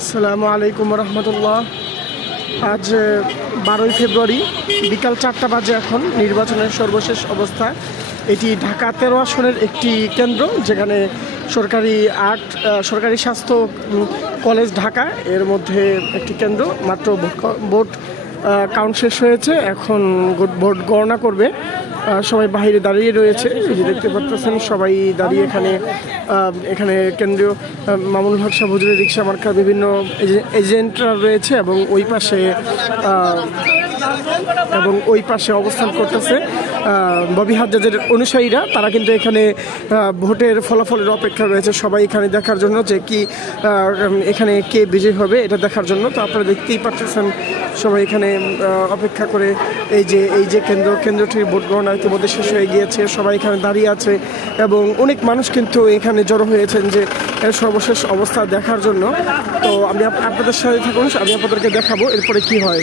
আসসালামু আলাইকুম রহমতুল্লাহ। আজ বারোই ফেব্রুয়ারি, বিকাল চারটা বাজে এখন, নির্বাচনের সর্বশেষ অবস্থা। এটি ঢাকা তেরো আসনের একটি কেন্দ্র, যেখানে সরকারি আর্ট সরকারি স্বাস্থ্য কলেজ ঢাকা, এর মধ্যে একটি কেন্দ্র, মাত্র ভোট কাউন্ট শেষ হয়েছে, এখন ভোট গণনা করবে। সবাই বাহিরে দাঁড়িয়ে রয়েছে দেখতে পাচ্ছেন সবাই দাঁড়িয়ে এখানে এখানে কেন্দ্রীয় মামুন হক সাহ হুজুরের রিক্সা মার্কা বিভিন্ন এজেন্টরা রয়েছে এবং ওই পাশে এবং ওই পাশে অবস্থান করতেছে ববি হাজ্জাজের অনুসারীরা। তারা কিন্তু এখানে ভোটের ফলাফলের অপেক্ষা রয়েছে সবাই এখানে দেখার জন্য যে কি এখানে কে বিজয়ী হবে এটা দেখার জন্য। তো আপনারা দেখতেই পাচ্ছেন সবাই এখানে অপেক্ষা করে এই যে এই যে কেন্দ্র, কেন্দ্রটির ভোট গণনা ইতিমধ্যে শেষ হয়ে গিয়েছে, সবাই এখানে দাঁড়িয়ে আছে এবং অনেক মানুষ কিন্তু এখানে জড়ো হয়েছেন যে সর্বশেষ অবস্থা দেখার জন্য। তো আমি আপনাদের সাথে থাকুন, আমি আপনাদেরকে দেখাবো এরপরে কি হয়।